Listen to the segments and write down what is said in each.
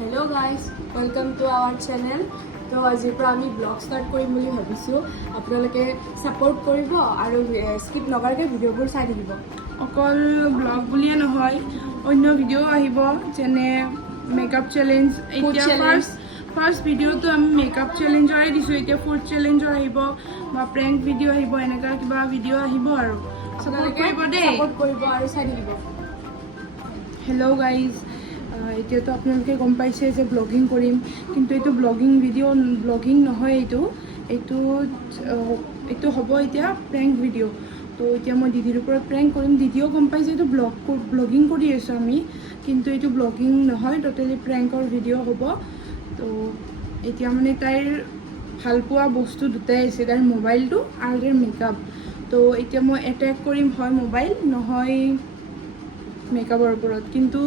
Hello guys, welcome to our channel. তো আজিৰ পৰা আমি ব্লগ ষ্টাৰ্ট কৰিম বুলি ভাবিছোঁ। আপোনালোকে ছাপোৰ্ট কৰিব আৰু স্কিপ নকৰাকৈ ভিডিঅ'বোৰ চাই থাকিব। অকল ব্লগ বুলিয়ে নহয়, অন্য ভিডিঅ' আহিব, যেনে মেকআপ চেলেঞ্জ। এতিয়া ফাৰ্ষ্ট ভিডিঅ'টো আমি মেকআপ চেলেঞ্জৰে দিছোঁ, এতিয়া ফুড চেলেঞ্জৰ আহিব বা প্ৰেংক ভিডিঅ' আহিব, এনেকুৱা কিবা ভিডিঅ' আহিব আৰু ছাপোৰ্ট কৰিব দেই, ছাপোৰ্ট কৰিব আৰু চাই থাকিব। হেল্ল' গাইজ, এতিয়াতো আপোনালোকে গম পাইছে যে ব্লগিং কৰিম, কিন্তু এইটো ব্লগিং নহয়, এইটো হ'ব এতিয়া প্ৰেংক ভিডিঅ'। তো এতিয়া মই দিদিৰ ওপৰত প্ৰেংক কৰিম। দিদিও গম পাইছে এইটো ব্লগিং কৰি আছোঁ আমি, কিন্তু এইটো ব্লগিং নহয়, ট'টেলি প্ৰেংকৰ ভিডিঅ' হ'ব। তো এতিয়া মানে তাইৰ ভালপোৱা বস্তু দুটাই আছে, তাইৰ মোবাইলটো আৰু তাইৰ মেকআপ। তো এতিয়া মই এটেক কৰিম হয় মোবাইল নহয় মেকআপৰ ওপৰত, কিন্তু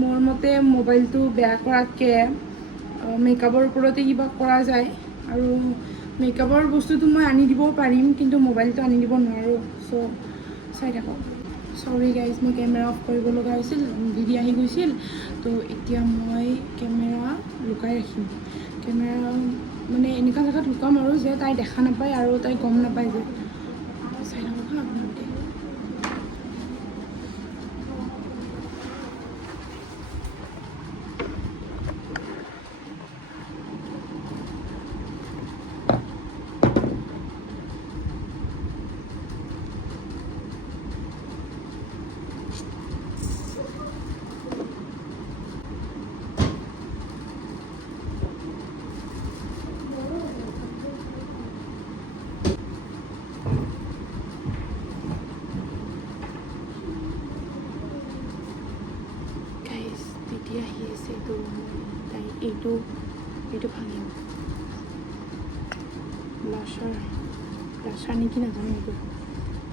মোৰ মতে মোবাইলটো বেয়া কৰাতকৈ মেকআপৰ ওপৰতে কিবা কৰা যায়। আৰু মেকআপৰ বস্তুটো মই আনি দিব পাৰিম, কিন্তু মোবাইলটো আনি দিব নোৱাৰোঁ। চ' চাই থাকক। চৰি গাইজ, মই কেমেৰা অফ কৰিব লগা হৈছিল, দিদি আহি গৈছিল। তো এতিয়া মই কেমেৰা লুকাই ৰাখিম। কেমেৰা মানে এনেকুৱা জেগাত লুকাম আৰু যে তাই দেখা নাপায় আৰু তাই গম নাপায় যে। চাই থাকক হা আপোনালোকে। দিদি আহি আছে, তো তাই এইটো ভাঙিম। ব্লাছাৰ নেকি নাজানো,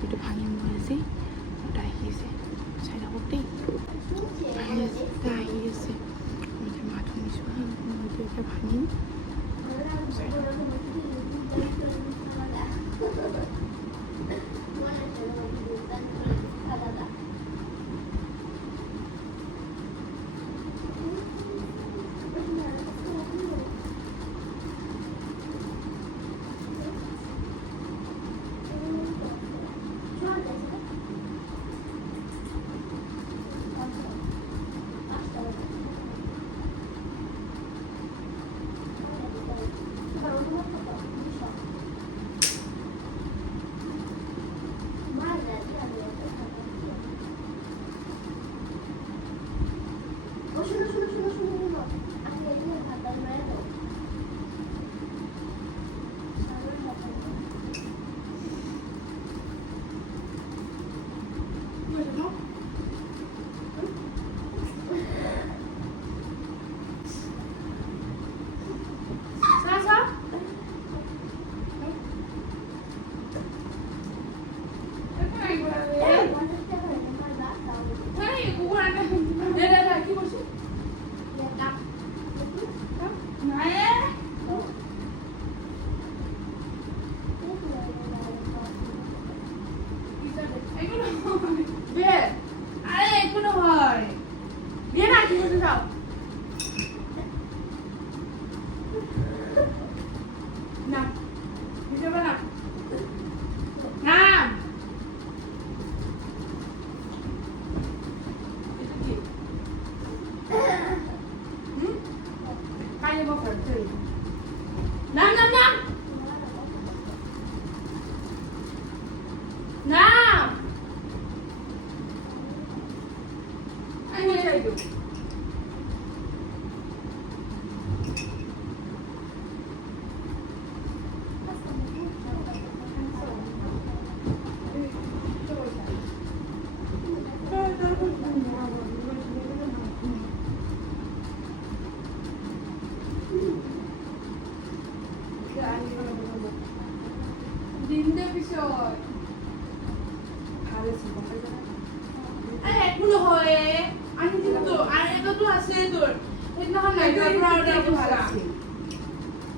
এইটো ভাঙিম মই আজি। তাই আহি আছে, চাই থাকক দেই। তাই আহি আছে, মই এতিয়া মাত শুনিছোঁ হা, মই এইটো এতিয়া ভাঙিম, চাই থাকক।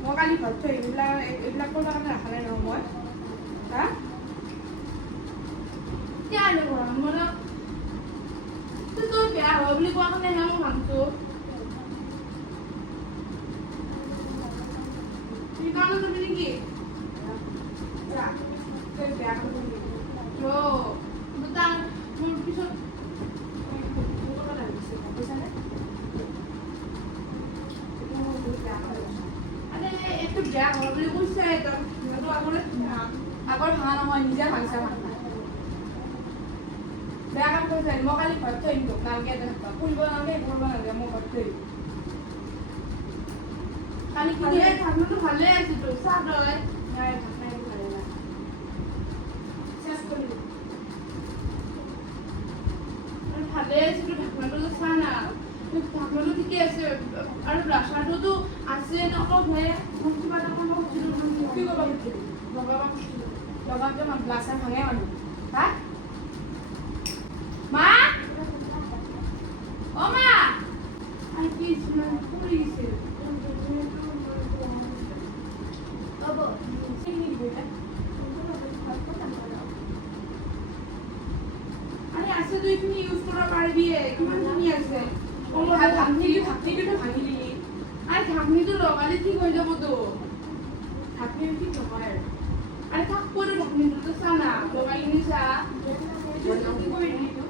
মই কালি ঘৰত থৈ এইবিলাক কৰিব কাৰণে ৰখা নাই নহয় মই। হা তই বেয়া হয় বুলি কোৱা কাৰণেহে মই ভাবিছোঁ। দোকানত যাবি নেকি যা তই বেয়া কাম কৰিবি তাৰ মোৰ পিছত এইটো বেয়া ঘৰ বুলি কৈছে আগৰ ভাঙা নহয় নিজে ভাঙিছে ভাঙা বেয়া কাম কৰিছে মই কালি ঘৰত থৈ আহিম তোক নালগে ফুৰিব নালাগে কৰিব নালাগে মই ঘৰত থৈ আহিম কালি কি ভালে ঠাণ্ডাটো ভালে আছে তো চাহ তই নাই ভাত নাই ভালে নাই চেছ কৰি দিম ভালে আছে তো ঢাকনাটো চা না ঢাকনাটো ঠিকে আছে আৰু ব্ৰাছাৰটোতো আছে নকওঁ ভাই মোক কিবা এটা কৰিব খুজিলোঁ কি কৰিব খুজিলি লগাব খুজিলোঁ লগাওঁতে ব্লাছাৰ ভাঙে মানুহ হা মা অ মা আৰু কি ইমান কৰিছিল আৰে আছে তুই তুমি ইউজ কৰিব পাৰিবি কিমান ধুনী আছে ঢাকনিটো ভাঙি দিলি আৰে ঢাকনিটো লগালে ঠিক হৈ যাব তো ঢাকনি ঠিক নহয় আৰু আৰে থাক কৰে ঢাকনিটো চা না লগাই কিনে চা কি কৰি দিলি তো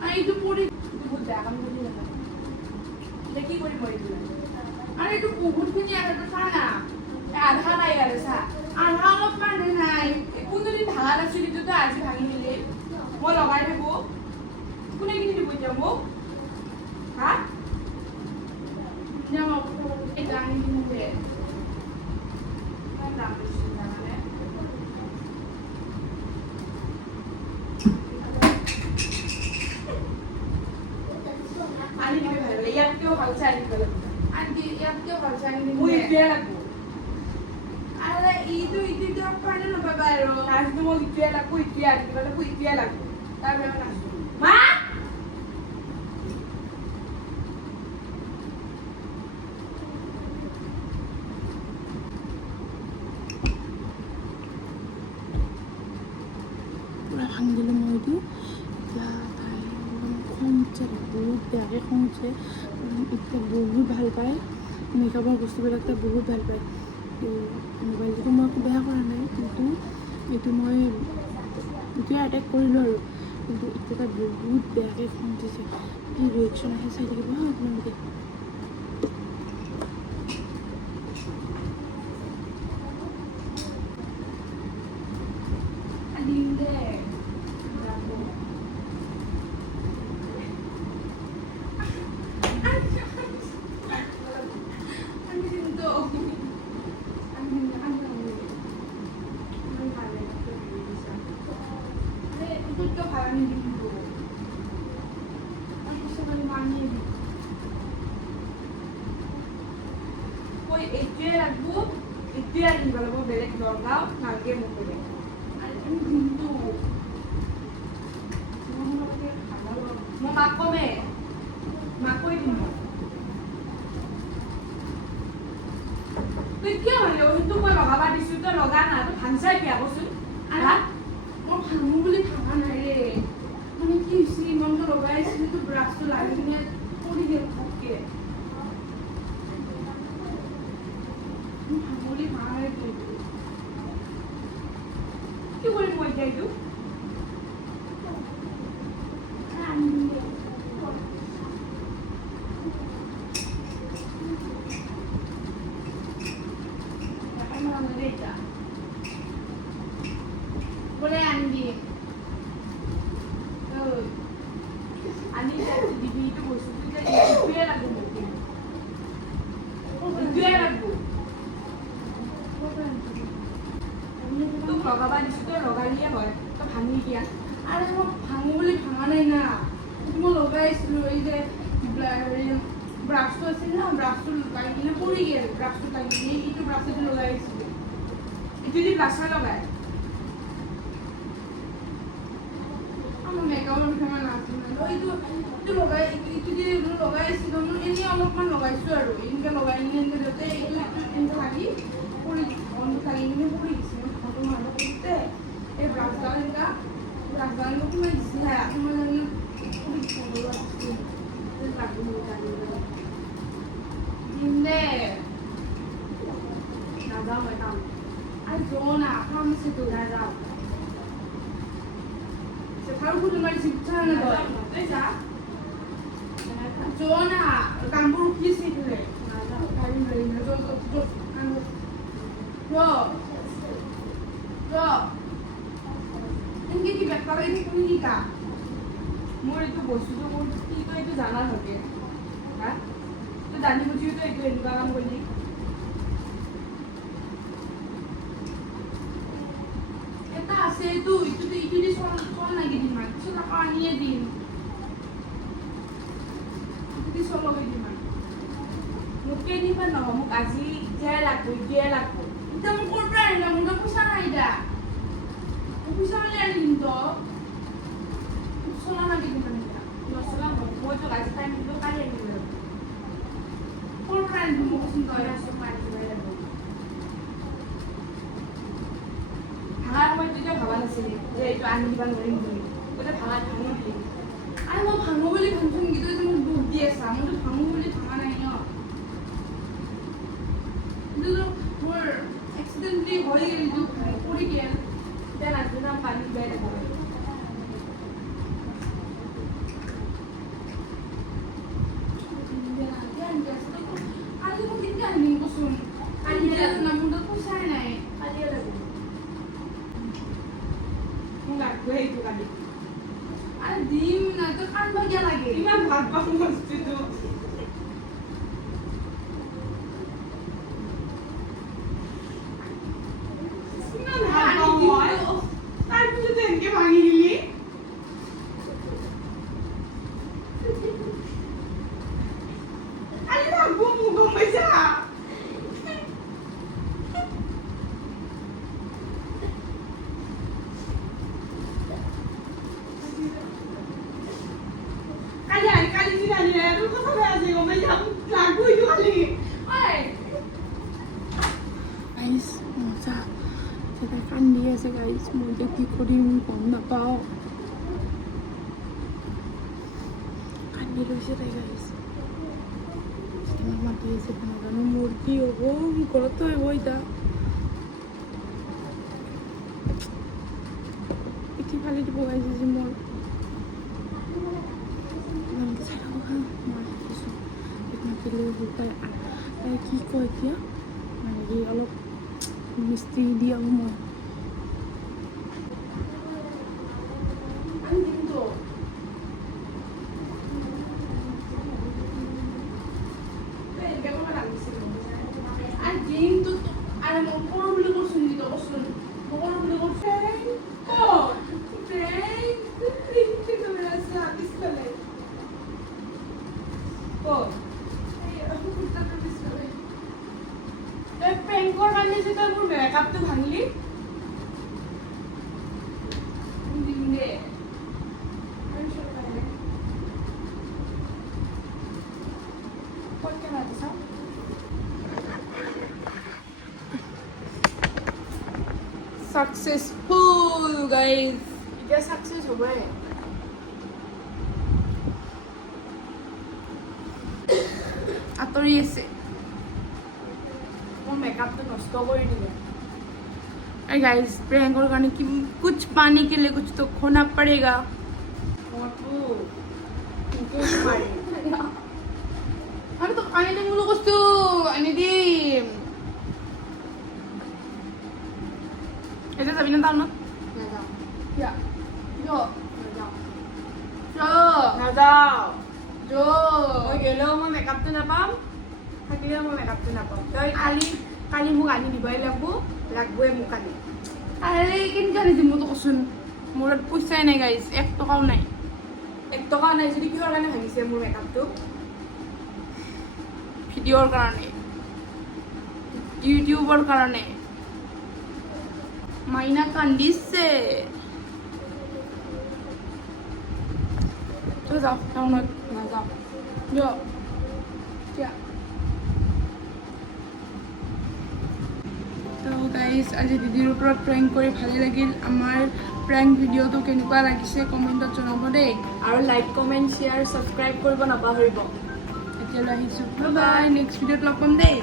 আৰে এইটো পৰি বহুত বেয়া কাম কৰি দেখা এতিয়া কি কৰিম মই এইটো আৰে এইটো বহুতখিনি আছে তো চা না আধা নাই আৰু চা আধা অলপ পাৰে নাই কোনদিন ভাঙা নাছিল এইটোতো আজি ভাঙি দিলি মই লগাই থাকো কোনে কিনি দিব এতিয়া মোক হা যাম এটা আনি দিলে ইমান দাম লৈছিল জানানে আনি দিবি ভাল লাগে ইয়াতকেও ভাল চাই আনি দিব লাগিব আন্টি ইয়াতকেও ভাল চাই আনি মোৰ দিলে ইটোৱে লাগব আৰে ইটো পাৰে নাপাবা আৰু নাচটো মোক ইটোৱে লাগব ইটোৱে আনি দিব লাগিব ইটোৱে লাগব তাৰ বেয়া নাচটো মা পুৰা ভাঙি দিলোঁ মই এইটো এতিয়া তাই একদম খং উঠছে বহুত বেয়াকৈ খং উঠছে এতিয়া বহুত ভাল পায় মেকআপৰ বস্তুবিলাক তাই বহুত ভাল পায় তো মোবাইলটোতো মই একো বেয়া কৰা নাই কিন্তু এইটো মই এতিয়া এটেক কৰিলোঁ আৰু কিন্তু এতিয়া তাই বহুত বেয়াকৈ খং উঠিছে কি ৰিয়েকশ্যন আহে চাই থাকিব হা আপোনালোকে দিম দে এইটোৱে লাগব এইটোৱে আনিব লাগিব বেলেগ নলগাওঁ নালগে মোক বেলেগ মই মাক কমে মাক কৈ দিম তই কিয় ভালে সেইটো মই লগাবা দিছোঁ তই লগা না তই ভাংচাই বিয়া কচোন মই ভাঙো বুলি ভাঙা নাই ৰে মানে কি হৈছে ইমানটো লগাই আছিলোঁ তো ব্ৰাছটো লাগি কিনে পৰি গ'ল ঘপকে ভাঙো বুলি ভাঙা নাই কি কৰিম মই এতিয়া এইটো বলে আনবি আনি দিবি এইটো বস্তুটো এইটোৱে লাগব মোক এইটোৱে লাগব তোক লগাবা দিছোঁ তই লগালিয়ে হয় তই ভাঙি দিয়া আরে মই ভাঙো বুলি ভাঙা নাই না সেইটো মই লগাই আছিলোঁ এই যে ব্ৰাছটো আছিল না ব্ৰাছটো লাগি কিনে পৰি গ'ল ব্ৰাছটো লাগি কিনে এইটো ব্ৰাছটো লগাই আছিলোঁ এইটো দি প্লাষ্টাৰ লগাই আমাৰ মেকআপৰ বিষয়ে নাজানো এইটো লগাই এইটো দি লগাই আছিলোঁ মই এনেই অলপমান লগাইছোঁ আৰু এনেকৈ লগাই কিনে যাতে এইটো এনেকৈ লাগি পৰি অনটো লাগি কিনে পৰি গৈছে মই ফটো মাৰিব কৰোঁতে এই ব্ৰাছডাল এনেকুৱা ব্ৰাছডাল সোমাই দিছিলে মই জানো পৰি দিম দে নাযাওঁ মই কাম আরে যাও না কাম আছে তো নাযাওঁ সেটাও তো তোমার শিক্ষা না দয় তই যা যাও না কামবোৰ কি শিখলে নাযাওঁ টাইম লাগি না যাও যাও যাও যাও যাও এনেকে কি ব্যাপার এই তুমি কি কা মোৰ এইটো বস্তুটো মোৰ কি তই এইটো জানা থাকে হা তই জানি বুজিও তই এইটো এনেকুৱা কাম কৰিলি এটা আছে তো ইটো দি চল লাগি দিম আর কিছু টাকা আনিয়ে দিম ইটো দি চল লগাই দিম আর মোক কেইদিনমান নহয় মোক আজি এতিয়াই লাগব এটা মোক কোৰ পৰা আনিলা মোৰ পইচা নাই দা পইচা মানে আনিম তো চলা লাগি দিম মানে নচলাম মই তোক আজি টাইম দিলোঁ কালি আনিব লাগিব কোৰ পৰা আনিম মোক কৈছিল তই তই চব মাৰি দিবই লাগিব ভাঙাৰ সময়ত তেতিয়া ভবা নাছিলি যে এইটো আনি দিবা নোৱাৰিম বুলি তই ভাঙাত ভাঙি দিলি আরে মই ভাঙো বুলি ভাবছোন কিন্তু তুমি দুখ দি আছা মইতো ভাঙো বুলি ভাঙা নাই ন কিন্তু মোৰ এক্সিডেন্টলি হৈ গেল তো পৰি গেল এতিয়া নাজনা পানী বেয়া লাগিব আজি মই কেতিয়া আনিম কচোন কালিয়ে আনিম না মোৰ তাত পইচাই নাই কালিয়ে লাগিব মোক লাগবই সেইটো কালি আরে দিম না তো কান ভাগিয়া লাগে ইমান ভাল পাওঁ বস্তুটো ইমান ভাল পাওঁ মই তাৰপিছত এনেকে ভাঙি দিলি কালি ভাগব মোক গম পাইছা কালি দিন আনি আৰু কথা বেয়া আছে গম পাইছা লাগব এইটো কালি ঐ গাইজ মজা যেটা কান্দি আছে গাইজ মই এতিয়া কি কৰিম গম নাপাওঁ কান্দি লৈছে তাই গাইজ মোক মাতি আছে নাজানো মোৰ কি হ'ব ঘৰতো আহিব এতিয়া পিঠি ফালি দিব গাইজ আজি মোৰ ইমানকৈ চাই থাকোঁ হা মই ৰাখিছোঁ এক মাতিলে তাই কি কয় এতিয়া মানে কি অলপ মিস্ত্ৰী দি আহোঁ মই আমি দিম তো তই এনেকে ক'ব লাগিছিল আর দিন তো আর মই করো বলে করছুন দিত করছুন মই করো বলে করছুন তই প্ৰেংকৰ কাৰণে যে তই মোৰ মেকআপটো ভাঙিলি দিম দে ক'ত কেমেৰাটো চাওঁ সাকসেসফুল গাইজ এতিয়া ছাকচেছ হ'বই আঁতৰি আছে মোৰ মেকআপটো নষ্ট কৰি দিলে अरे गाइस प्रैंक और गाने की कुछ पाने के लिए कुछ तो खोना पड़ेगा মইতো নিকেশ মাৰিম अरे तो आने दे मुझे कुछ तो आने दे ऐसे सभी ने ताना নাযাওঁ क्या जो নাযাওঁ जो নাযাওঁ जो মই গ'লেও মই মেকআপটো নাপাম থাকিলেও মই মেকআপটো নাপাম তই কালি মোক আনি দিবই লাগবই মোক কালি अरे किन जाने दे मुझे कुछ मोर पैसा नहीं गाइस 1 टकाও নাই 1 টকা নাই যদি কিহৰ কাৰণে ভাঙিছে মোৰ মেকআপটো ভিডিওৰ কাৰণে ইউটিউবৰ কারণে মাইনা কান্দিছে তো যাও টাউনত নাযাওঁ যাও क्या তো গাইজ আজি দিদিৰ ওপৰত প্ৰেংক কৰি ভালে লাগিল আমাৰ প্ৰেংক ভিডিঅ'টো কেনেকুৱা লাগিছে কমেণ্টত জনাব দেই আৰু লাইক কমেণ্ট শ্বেয়াৰ ছাবস্ক্ৰাইব কৰিব নাপাহৰিব এতিয়ালৈ আহিছোঁ বাই বাই নেক্সট ভিডিঅ'ত লগ পাম দেই